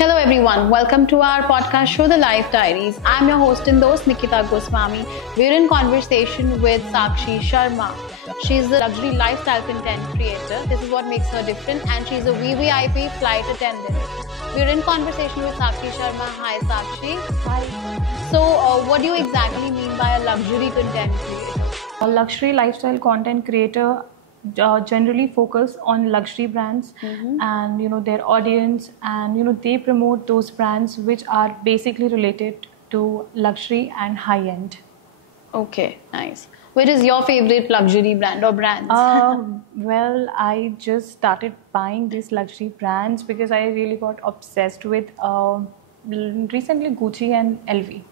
Hello everyone, welcome to our podcast show The Life Diaries. I'm your host and host Nikita Goswami. We're in conversation with Sakshi Sharma. She's a luxury lifestyle content creator. This is what makes her different, and she's a VVIP flight attendant. We're in conversation with Sakshi Sharma. Hi Sakshi. Hi. So what do you exactly mean by a luxury content creator? A luxury lifestyle content creator generally focus on luxury brands and their audience, and they promote those brands which are basically related to luxury and high end. Okay, nice. Which is your favorite luxury brand or brands? Well, I just started buying these luxury brands because I really got obsessed with recently Gucci and LV.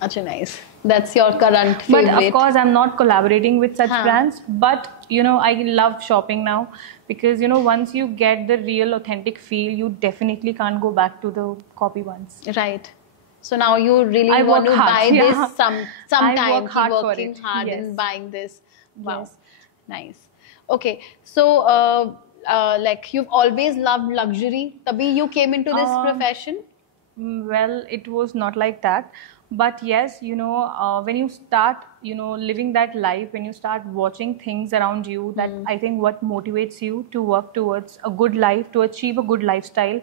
Achha, nice. That's your current favorite. But of course, I'm not collaborating with such brands. But I love shopping now because once you get the real authentic feel, you definitely can't go back to the copy ones. Right. So now you really want to buy this sometimes. You're working hard in buying this. Wow. Yes. Nice. Okay. So like you've always loved luxury. Tabhi you came into this profession? Well, it was not like that. But yes, when you start, living that life, when you start watching things around you, that I think what motivates you to work towards a good life, to achieve a good lifestyle.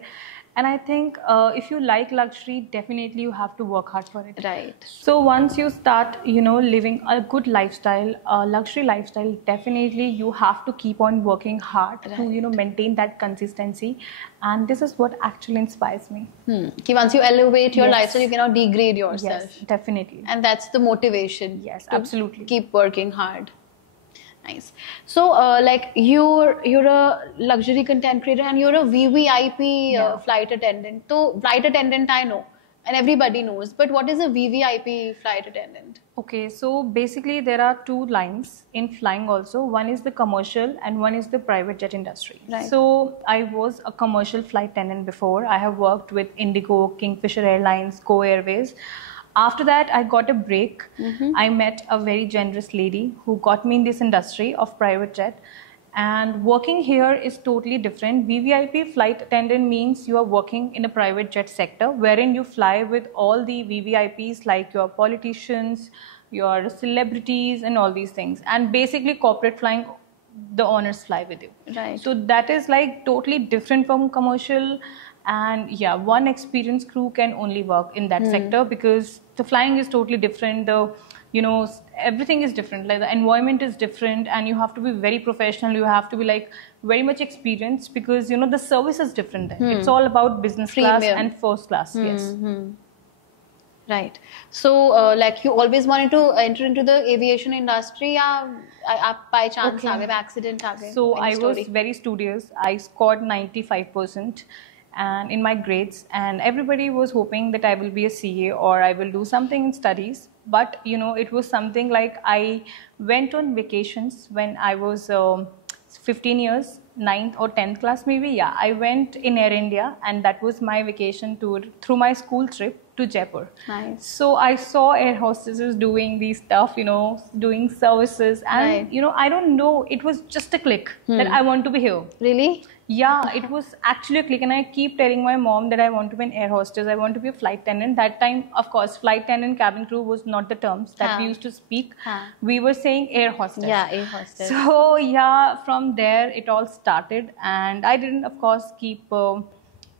And I think if you like luxury, definitely you have to work hard for it. Right. So once you start, living a good lifestyle, a luxury lifestyle, definitely you have to keep on working hard to, maintain that consistency. And this is what actually inspires me. Once you elevate your lifestyle, you cannot degrade yourself. Yes, definitely. And that's the motivation. Yes, absolutely. Keep working hard. Nice. So, like you're a luxury content creator and you're a VVIP flight attendant. So, flight attendant I know, and everybody knows. But what is a VVIP flight attendant? Okay, so basically there are two lines in flying also. One is the commercial and one is the private jet industry. Right. So I was a commercial flight attendant before. I have worked with Indigo, Kingfisher Airlines, Go Airways. After that, I got a break. I met a very generous lady who got me in this industry of private jet. And working here is totally different. VVIP flight attendant means you are working in a private jet sector wherein you fly with all the VVIPs like your politicians, your celebrities and all these things. And basically corporate flying, the owners fly with you. Right. So that is like totally different from commercial. And yeah, one experienced crew can only work in that sector because the flying is totally different. Everything is different. Like the environment is different, and you have to be very professional. You have to be like very much experienced because the service is different. It's all about business class and first class. Yes. Right. So, like you always wanted to enter into the aviation industry, or by chance, by accident? So I was very studious. I scored 95%. And in my grades, and everybody was hoping that I will be a CA or I will do something in studies. But it was something like I went on vacations when I was 15 years, 9th or 10th class maybe. Yeah, I went in Air India, and that was my vacation tour through my school trip to Jaipur. Nice. So I saw air hostesses doing these stuff, doing services, and I don't know, it was just a click that I want to be here. Really? Yeah, it was actually a click, and I keep telling my mom that I want to be an air hostess, I want to be a flight attendant. That time, of course, flight attendant, cabin crew was not the terms that we used to speak. We were saying air hostess. Yeah, air hostess. So yeah, from there it all started, and I didn't, of course,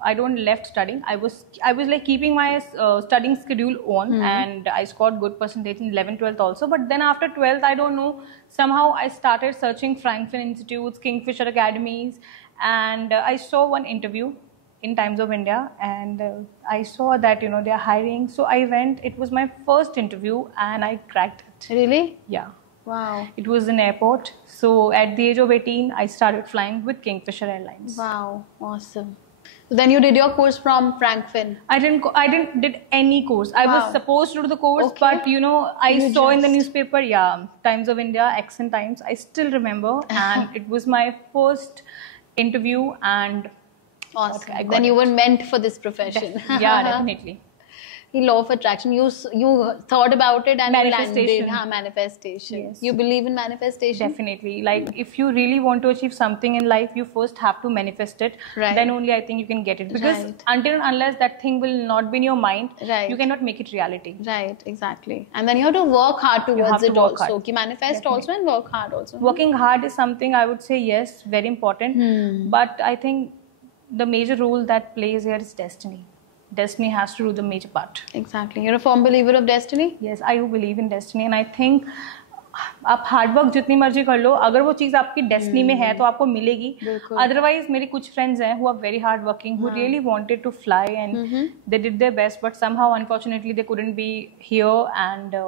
I don't left studying. I was like keeping my studying schedule on, and I scored good percentage in 11th, 12th also. But then after 12th, I don't know, somehow I started searching Franklin Institutes, Kingfisher Academies, and I saw one interview in Times of India, and I saw that they are hiring. So I went. It was my first interview, and I cracked it. Really? Yeah. Wow. It was in airport. So at the age of 18, I started flying with Kingfisher Airlines. Wow, awesome. Then you did your course from Franklin. I didn't did any course. I was supposed to do the course, but I saw in the newspaper, Times of India, Accent Times. I still remember, and it was my first interview, and awesome. Then you were meant for this profession. Yeah, definitely. law of attraction. You thought about it and Manifestation. you landed. Manifestation. Yes. You believe in manifestation? Definitely. Like if you really want to achieve something in life, you first have to manifest it. Right. Then only I think you can get it. Because Right. until and unless that thing will not be in your mind, Right. you cannot make it reality. Right, exactly. And then you have to work hard have towards to it work also. hard. Ki manifest Definitely. also and work hard also. Working hard is something I would say yes, very important. But I think the major role that plays here is destiny. Destiny has to do the major part. Exactly. You're a firm believer of destiny? Yes, I do believe in destiny, and I think आप hard work जितनी मर्जी कर लो, अगर वो चीज़ आपकी destiny में है तो आपको मिलेगी. अदरवाइज मेरी कुछ फ्रेंड्स हैं who are very hard working, who really wanted to fly and they did their best, but somehow unfortunately they couldn't be here, and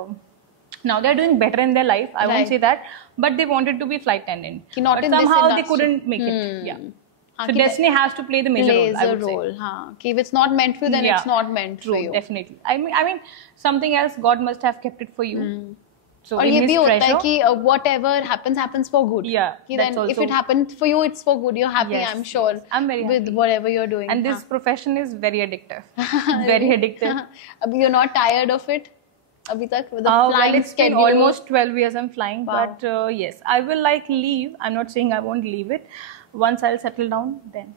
now they're doing better in their life. I won't say that, but they wanted to be flight attendant, not but in this somehow they industry. couldn't make it. Yeah. So destiny has to play the major role, I would say. Ki if it's not meant for you, then it's not meant for you. Definitely. I mean, something else God must have kept it for you. So और ये भी होता है कि whatever happens for good. Yeah, कि then if it happened for you, it's for good. You're happy, Yes, I'm sure. yes. I'm very with happy. whatever you're doing. And this profession is very addictive. Very addictive. अब you're not tired of it? अभी तक with the Well, flying it's been schedule. almost 12 years I'm flying, Wow. but yes, I will like leave. I'm not saying I won't leave it. Once I'll settle down, then.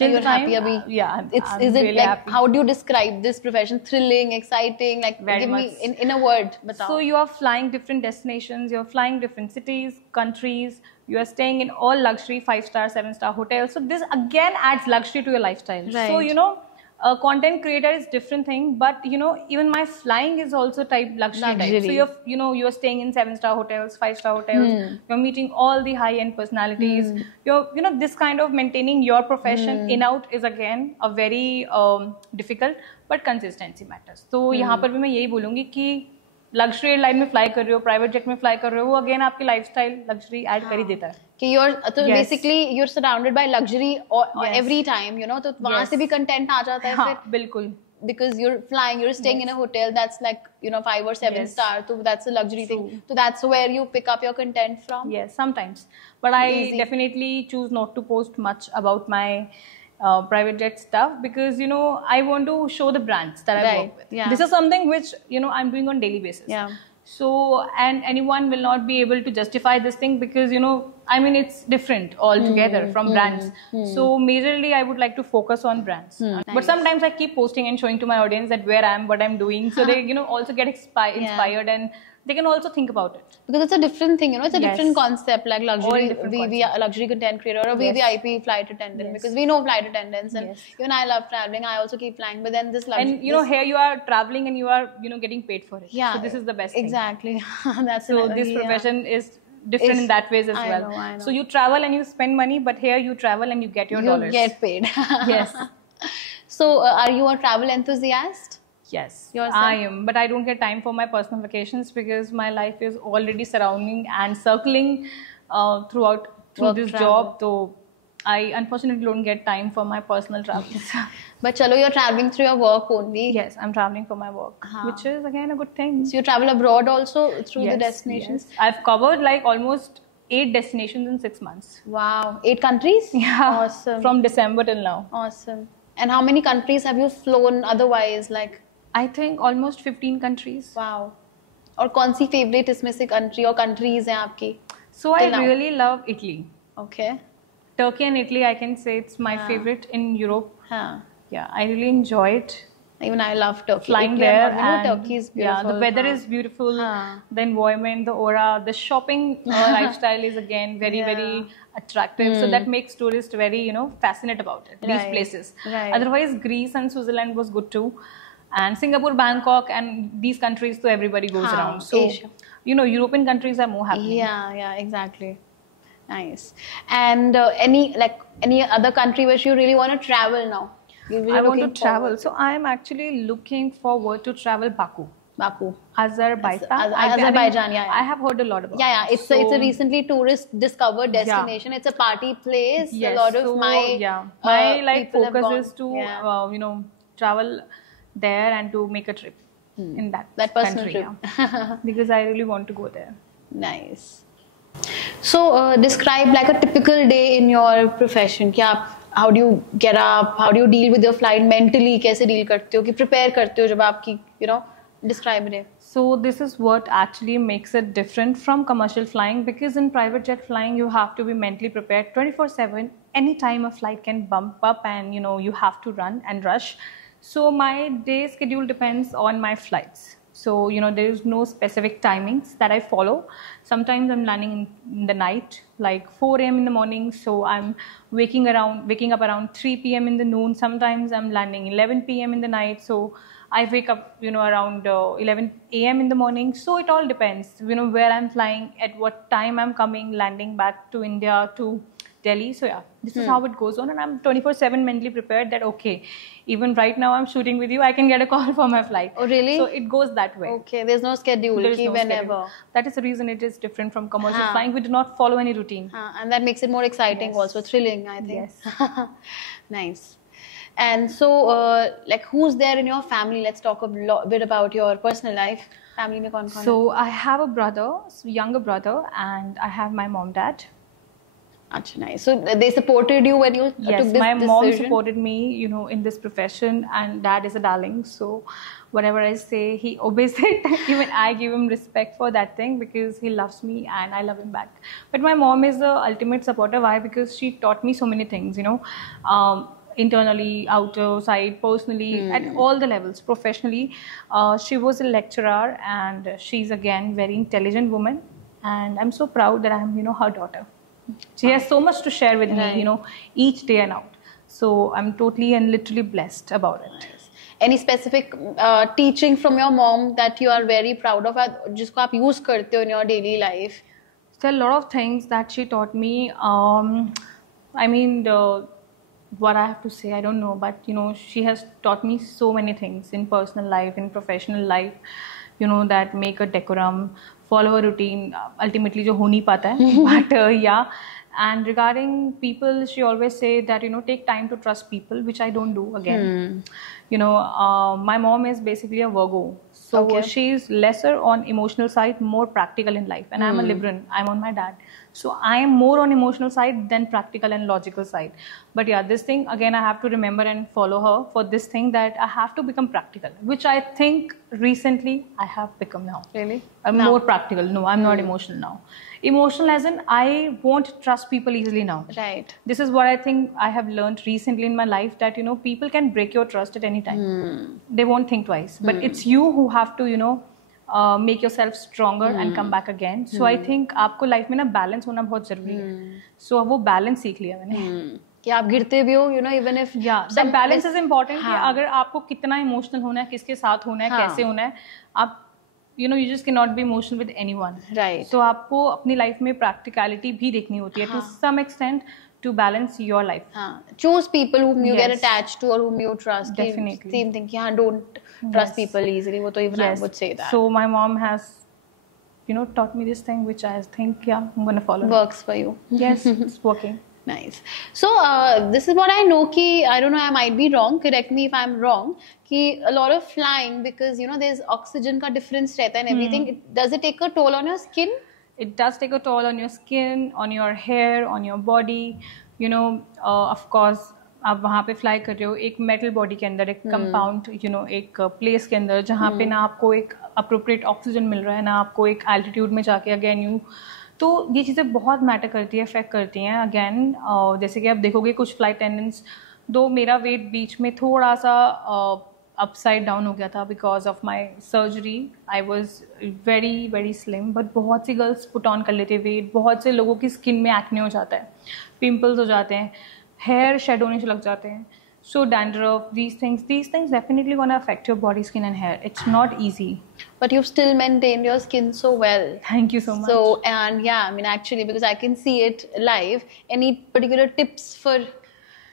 So Till you're the time, happy abhi? Yeah, I'm Is it really like, happy. how do you describe this profession? Thrilling, exciting? Like, Very give much. me in a word. Batao. So you are flying different destinations, you're flying different cities, countries, you are staying in all luxury 5-star, 7-star hotels. So this again adds luxury to your lifestyle. Right. So, you know, a content creator is different thing, but you know, even my flying is also type luxury type. So you're staying in 7-star hotels, 5-star hotels, you're meeting all the high-end personalities. You're this kind of maintaining your profession in out is again a very difficult, but consistency matters. So यहाँ पर भी मैं यही बोलूँगी कि luxury airline में fly कर रहे हो, प्राइवेट जेट में फ्लाई कर रहे हो, वो अगेन आपकी लाइफस्टाइल लग्जरी ऐड कर ही देता है. कि basically you're surrounded by luxury every time, you know, तो वहाँ से भी content आ जाता है फिर. बिल्कुल. Because you're flying, you're staying in a hotel that's like, you know, 5 or 7 star, so that's a luxury thing. So that's where you pick up your content from. Yes, sometimes. But I definitely choose not to post much about my private jet stuff, because, you know, I want to show the brands that I work with. Yeah. This is something which, you know, I'm doing on daily basis. Yeah. So, and anyone will not be able to justify this thing because, you know, I mean, it's different altogether from brands. So, majorly, I would like to focus on brands. But sometimes I keep posting and showing to my audience that where I am, what I'm doing. So, they, you know, also get inspired and they can also think about it. Because it's a different thing, you know, it's a different concept, like luxury, luxury content creator or VVIP flight attendant. Because we know flight attendants, and even I love traveling. I also keep flying, but then this luxury. And you know, here you are traveling and you are, you know, getting paid for it. Yeah. So this is the best thing. Exactly. That's so this profession is different in that ways as well. I know. So you travel and you spend money, but here you travel and you get your dollars. You get paid. Yes. So are you a travel enthusiast? Yes, yourself? I am, but I don't get time for my personal vacations because my life is already surrounding and circling through this job. So I unfortunately don't get time for my personal travels. But chalo, you're traveling through your work only. Yes, I'm traveling for my work, which is again a good thing. So you travel abroad also through the destinations? Yes. I've covered like almost 8 destinations in 6 months. Wow, 8 countries? Yeah, awesome. From December till now. Awesome. And how many countries have you flown otherwise? Like, I think almost 15 countries. Wow. और कौन सी favorite इसमें से country or countries हैं आपकी? So I really love Italy. Okay. Turkey and Italy, I can say it's my favorite in Europe. हाँ. Yeah, I really enjoy it. Even I love Turkey. Flying there, and Turkey is beautiful. Yeah, the weather is beautiful. The environment, the aura, the shopping lifestyle is again very, very attractive. So that makes tourists very, you know, fascinated about it. These places. Right. Otherwise, Greece and Switzerland was good too. And Singapore, Bangkok, and these countries, so everybody goes around. So, Asia. You know, European countries are more happening. Yeah, exactly. Nice. And any other country which you really want to travel now? I want to travel. So I am actually looking forward to travel Baku. Azerbaijan. Azerbaijan, yeah. I have heard a lot about it. Yeah. It's a recently tourist discovered destination. It's a party place. Yes. A lot of my like focus is to you know, travel there and to make a trip in that personal country, trip. because I really want to go there. Nice. So describe like a typical day in your profession. कि how do you get up, how do you deal with your flight mentally, कैसे deal करते हो कि prepare करते हो जब आपकी describe it. So this is what actually makes it different from commercial flying, because in private jet flying you have to be mentally prepared 24/7. Anytime a flight can bump up and you have to run and rush. So my day schedule depends on my flights. So there is no specific timings that I follow. Sometimes I'm landing in the night, like 4 a.m. in the morning. So I'm waking up around 3 p.m. in the noon. Sometimes I'm landing 11 p.m. in the night. So I wake up, around 11 a.m. in the morning. So it all depends, where I'm flying, at what time I'm coming, landing back to India, to Delhi. So yeah, this is how it goes on, and I'm 24/7 mentally prepared that okay, even right now I'm shooting with you, I can get a call for my flight. Oh really? So it goes that way. Okay, there's no schedule. There's no whenever. Schedule. That is the reason it is different from commercial flying. We do not follow any routine. And that makes it more exciting, also thrilling, I think. Yes. Nice. And so, like, who's there in your family? Let's talk a bit about your personal life. Family mein kaun kaun hai? So I have a brother, younger brother, and I have my mom, dad. Achha, nice. So they supported you when you took this decision? Yes, my mom supported me, in this profession, and dad is a darling. So whatever I say, he obeys it. Even I give him respect for that thing because he loves me and I love him back. But my mom is the ultimate supporter. Why? Because she taught me so many things, internally, outside, personally, at all the levels, professionally. She was a lecturer, and she's again very intelligent woman, and I'm so proud that I'm, her daughter. She has so much to share with me, each day and out. So I'm totally and literally blessed about it. Nice. Any specific teaching from your mom that you are very proud of, जिसको आप use करते हो in your daily life? There are a lot of things that she taught me. What I have to say, I don't know, but she has taught me so many things in personal life, in professional life, that make a decorum, follow a routine, ultimately jo ho nahi pata hai. But yeah, and regarding people, she always say that take time to trust people, which I don't do again. My mom is basically a Virgo, so she's lesser on emotional side, more practical in life, and I'm a Libran. I'm on my dad, so I am more on emotional side than practical and logical side. But yeah, this thing again, I have to remember and follow her for this thing, that I have to become practical, which I think recently I have become now. Really? I'm more practical. No, I'm not emotional now. Emotional as in I won't trust people easily now. Right. This is what I think I have learned recently in my life, that people can break your trust at any time. They won't think twice. But it's you who have to make yourself stronger and come back again. So I think आपको life में ना balance होना बहुत जरूरी है. So वो balance सीख लिया मैंने. कि आप गिरते भी हो, even if that balance is important. कि अगर आपको कितना emotional होना है, किसके साथ होना है, कैसे होना है, आप you just cannot be emotional with anyone. Right. So आपको अपनी life में practicality भी देखनी होती है to some extent to balance your life. Choose people whom you get attached to or whom you trust. Definitely. Same thing. Don't trust people easily. वो तो even I would say that. So my mom has taught me this thing, which I think I'm gonna follow. Works for you. Yes, it's working. Nice. So this is what I know ki, I don't know, I might be wrong, correct me if I'm wrong, ki a lot of flying, because there's oxygen ka difference रहता है and everything, does it take a toll on your skin? It does take a toll on your skin, on your hair, on your body. Of course, आप वहाँ पे fly कर रहे हो एक metal body के अंदर, एक कंपाउंड एक प्लेस के अंदर, जहाँ पे ना आपको एक अप्रोप्रिएट ऑक्सीजन मिल रहा है, ना आपको एक एल्टीट्यूड में जाके अगेन तो ये चीज़ें बहुत मैटर करती है, इफेक्ट करती हैं अगेन. जैसे कि आप देखोगे कुछ फ्लाइट अटेंडेंट्स, दो मेरा वेट बीच में थोड़ा सा अपसाइड डाउन हो गया था because of my surgery. I was very very slim, but बहुत सी गर्ल्स पुट ऑन कर लेते वेट. बहुत से लोगों की स्किन में एक्ने हो जाता है, पिम्पल्स हो जाते हैं, हेयर शेड होने से लग जाते हैं. So dandruff, these things definitely gonna affect your body, skin and hair. It's not easy. But you've still maintained your skin so well. Thank you so much. So, and yeah, I mean actually, because I can see it live, any particular tips for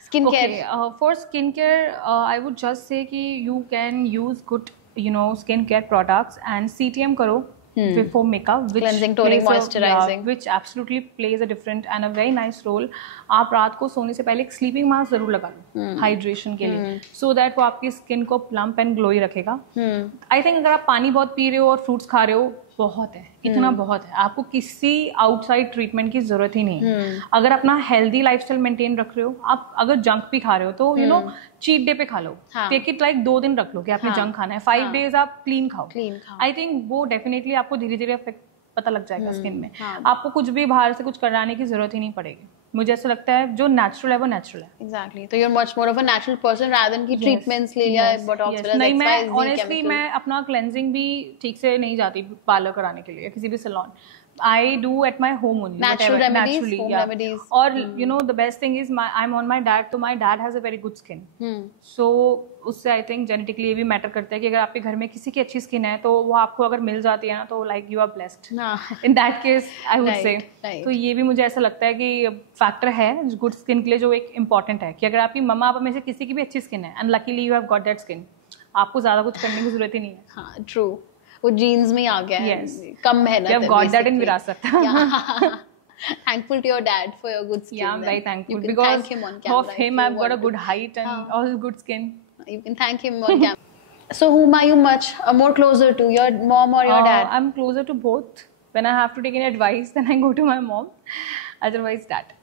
skincare? Okay, for skincare, I would just say कि you can use good, skincare products and CTM करो before makeup, which cleansing, toning, moisturizing, which absolutely plays a different and a very nice role. आप रात को सोने से पहले एक sleeping mask जरूर लगा लो हाइड्रेशन के लिए, so that वो आपकी स्किन को प्लम्प एंड ग्लोई रखेगा. आई थिंक अगर आप पानी बहुत पी रहे हो और फ्रूट्स खा रहे हो, बहुत है, इतना बहुत है, आपको किसी आउटसाइड ट्रीटमेंट की जरूरत ही नहीं है। अगर अपना हेल्दी लाइफस्टाइल मेंटेन रख रहे हो, आप अगर जंक भी खा रहे हो तो यू नो चीट डे पे खा लो, टेक इट लाइक 2 दिन रख लो कि आपने जंक खाना है, 5 डेज आप क्लीन खाओ। आई थिंक वो डेफिनेटली आपको धीरे धीरे इफेक्ट पता लग जाएगा स्किन में। आपको कुछ भी बाहर से कुछ कराने की जरूरत ही नहीं पड़ेगी। मुझे ऐसा लगता है जो नेचुरल है वो नेचुरल है। एग्जैक्टली, तो you are much more of a natural person rather than की ट्रीटमेंट्स ले लिया बोटॉक्स। नहीं, मैं ऑनेस्टली मैं अपना क्लेंजिंग भी ठीक से नहीं जाती पार्लर कराने के लिए, किसी भी salon. I do at my home only. Natural remedies, naturally, home remedies. Or you know the best thing is I'm on my dad, so my dad has a very good skin. So उससे I think genetically ये भी matter करता है कि अगर आपके घर में किसी की अच्छी स्किन है तो वो आपको अगर मिल जाती है ना तो like you are blessed. In that case I would say. तो ये भी मुझे ऐसा लगता है कि फैक्टर है गुड स्किन के लिए जो एक इम्पॉर्टेंट है कि अगर आपकी मम्मा पापा में से किसी की भी अच्छी स्किन है and luckily you have got that skin, आपको ज्यादा कुछ करने की जरूरत ही नहीं है। हाँ, ट्रू, वो जीन्स में आ गया है। कम मेहनत है, गॉट दैट इन विरासत। Thankful to your dad for your good skin. Yeah, I'm very thankful because of him I've got a good height and all good skin. You can thank him on camera. So whom are you much more closer to, your mom or your dad? I'm closer to both. When I have to take any advice then I go to my mom, otherwise dad.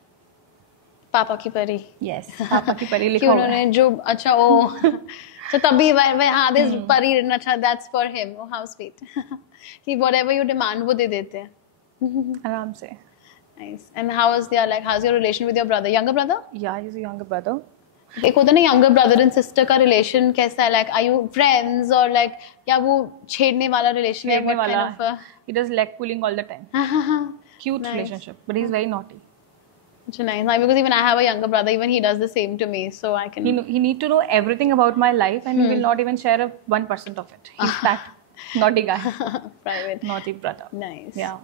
पापा की परी। Yes, पापा की परी लिखा हुआ है। उन्होंने जो अच्छा ओ so तभी हाँ this परी अच्छा that's for him. Oh how sweet. कि whatever you demand वो दे देते हैं आराम से। Nice. And how's your relation with your brother? Younger brother? Yeah, he's a younger brother. एक होता है ना younger brother and sister का relation कैसा है? Like are you friends or like या वो छेड़ने वाला relation है? छेड़ने वाला। He does leg pulling all the time. Cute relationship, but he's very naughty. Nice. Because even I have a younger brother, even he does the same to me, so I can. He need to know everything about my life, and he will not even share 1% of it. He's that naughty guy. Private. Naughty brother. Nice. Yeah.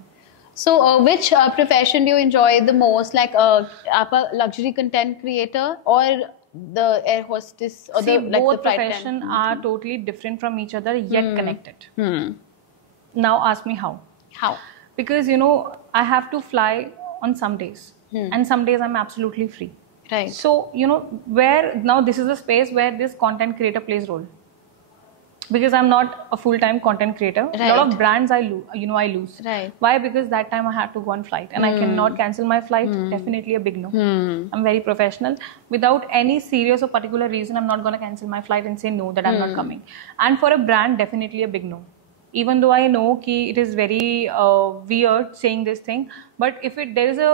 So, which profession do you enjoy the most? Like, आप a luxury content creator or the air hostess or See, the both the flight professions are totally different from each other, yet connected. Now, ask me how. How? Because you know, I have to fly on some days. And some days I'm absolutely free. Right. So, you know, now this is a space where this content creator plays role. Because I'm not a full-time content creator. Right. A lot of brands I lose. Right. Why? Because that time I had to go on flight and I cannot cancel my flight. Definitely a big no. I'm very professional. Without any serious or particular reason, I'm not going to cancel my flight and say no that I'm not coming. And for a brand, definitely a big no. Even though I know ki it is very weird saying this thing, but if there is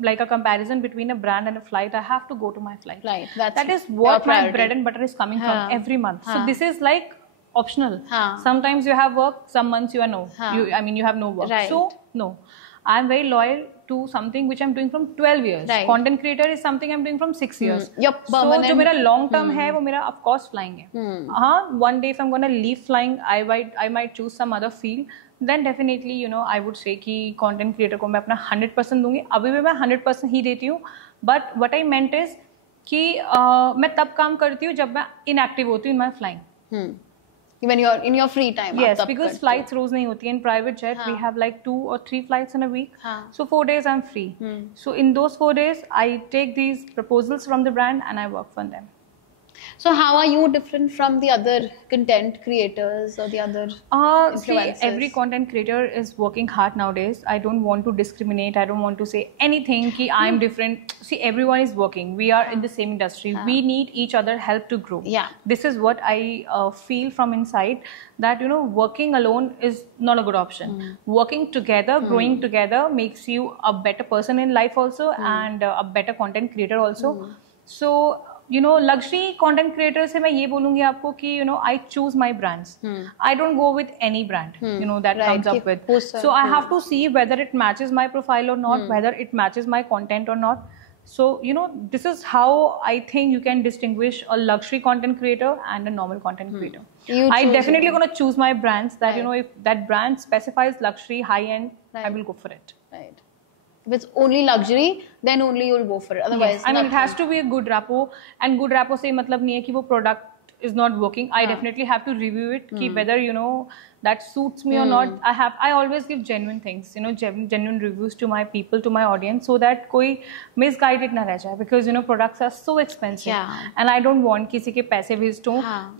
like a comparison between a brand and a flight, I have to go to my flight. Right. That is what my bread and butter is coming from every month. So this is like optional. Sometimes you have work, some months you are no. You have no work. Right. So no, I am very loyal to something which I'm doing from 12 years. Right. Content creator is something I'm doing from 6 years. Yup, So permanent. जो मेरा long term है वो मेरा of course flying है. One day if I'm gonna leave flying, I might choose some other field. Then definitely you know I would say कि content creator को मैं अपना 100% दूंगी. अभी भी मैं 100% ही देती हूँ. But what I meant is कि मैं तब काम करती हूँ जब मैं inactive होती हूँ in my flying. When you're in your free time. Yes, because flights रोज नहीं होती. In private jet we have like 2 or 3 flights in a week. So 4 days I'm free. So in those 4 days I take these proposals from the brand and I work for them. So how are you different from the other content creators or the other influencers? See, every content creator is working hard nowadays. I don't want to discriminate. I don't want to say anything ki I'm different. See, everyone is working. We are in the same industry. We need each other help to grow. Yeah. This is what I feel from inside, that you know working alone is not a good option. Working together, growing together makes you a better person in life also and a better content creator also. So you know luxury content creator से मैं ये बोलूँगी आपको कि you know I choose my brands. I don't go with any brand you know that comes up with. So I have to see whether it matches my profile or not, whether it matches my content or not. So you know this is how I think you can distinguish a luxury content creator and a normal content creator. I definitely gonna choose my brands that you know if that brand specifies luxury high end, I will go for it. Right. If it's only luxury, then only you'll go for it. Otherwise, yes. I mean, it has to be a good rapport. And good rapport से मतलब नहीं है कि वो product is not working. I definitely have to review it कि whether you know that suits me or not. I always give genuine things, you know, genuine reviews to my people, to my audience, so that कोई misguided ना रह जाए, because you know products are so expensive, and I don't want किसी के पैसे waste हो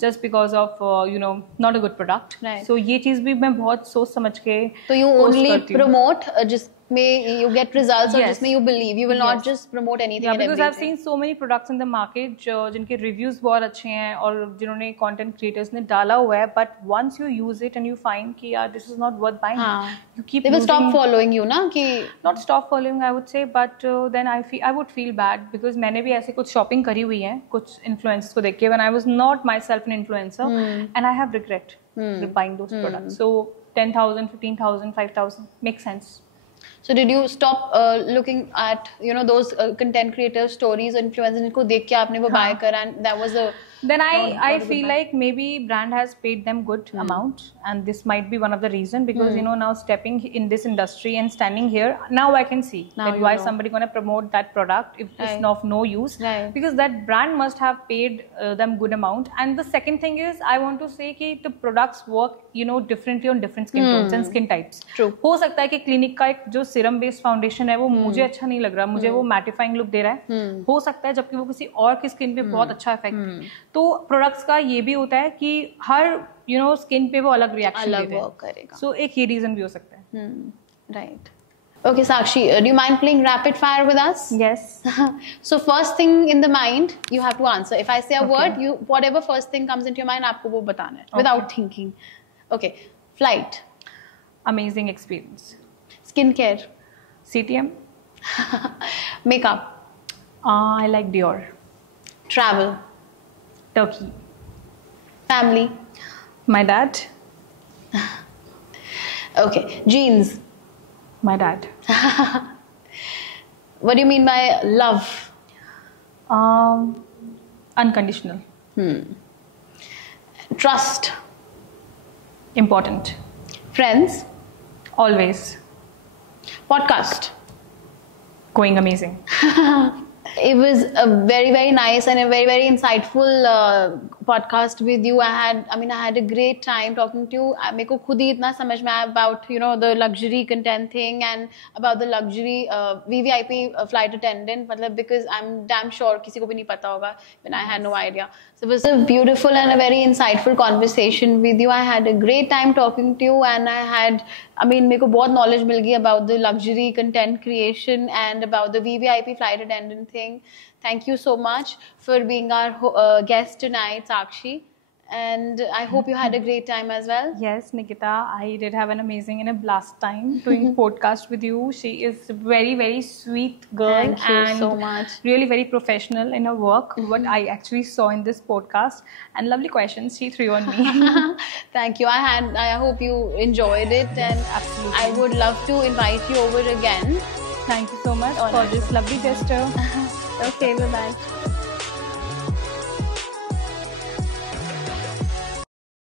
just because of you know not a good product. So ये चीज़ भी मैं बहुत सोच समझ के तो you only promote जिसमें you get results or जिसमें you believe, you will not just promote anything and because everything. I've seen so many products in the market जिनके reviews बहुत अच्छे हैं और जिन्होंने content creators ने डाला हुआ है, but once you use it and you find कि यार this is not worth buying, you keep they will stop following you ना कि not stop following I would say, but then I would feel bad because मैंने भी ऐसे कुछ shopping करी हुई है कुछ influencers को देख के when I was not myself an influencer, and I have regret buying those products. So 10,000, 15,000, 5,000 makes sense. So did you stop looking at you know those content creators stories or influencers जिनको देख के आपने वो buy करा, and that was a then I feel like maybe brand has paid them good amount, and this might be one of the reason, because you know now stepping in this industry and standing here now I can see now that why somebody gonna promote that product if it's of no use, because that brand must have paid them good amount. And the second thing is I want to say कि the products work you know differently on different skin tones and skin types. True. हो सकता है कि clinic का एक जो serum based foundation है वो मुझे अच्छा नहीं लग रहा, मुझे वो मैटिफाइंग लुक दे रहा है, हो सकता है जबकि वो किसी और की स्किन पे बहुत अच्छा इफेक्ट. तो प्रोडक्ट्स का ये भी होता है कि हर यू नो स्किन पे वो अलग रिएक्शन देते हैं, सो एक ये रीजन भी हो सकता है. Right. Okay, Sakshi, do you mind playing rapid fire with us? Yes. So first thing in the mind, you have to answer. If I say a word, you whatever first thing comes into your mind, आपको वो बताना है without thinking. Okay. Flight. Amazing experience. Skincare. CTM. Makeup. I like Dior. Travel. Turkey. Family. My dad. Okay. Jeans. My dad. What do you mean by love? Unconditional. Trust. Important. Friends. Always. Podcast. Going amazing. It was a very, very nice and a very, very insightful podcast with you. I had a great time talking to you. मेरे को खुद ही इतना समझ में आया about you know the luxury content thing and about the luxury VVIP flight attendant. मतलब because I'm damn sure किसी को भी नहीं पता होगा, when I had no idea. So it was a beautiful and a very insightful conversation with you. I had a great time talking to you, and मेरे को बहुत knowledge मिल गई about the luxury content creation and about the VVIP flight attendant thing. Thank you so much for being our guest tonight, Sakshi. And I hope you had a great time as well. Yes, Nikita, I did have an amazing and a blast time doing podcast with you. She is a very, very sweet girl. Thank you so much. Really very professional in her work, what I actually saw in this podcast. And lovely questions she threw on me. Thank you. I hope you enjoyed it, and absolutely I would love to invite you over again. Thank you so much for this lovely gesture. Okay, bye-bye.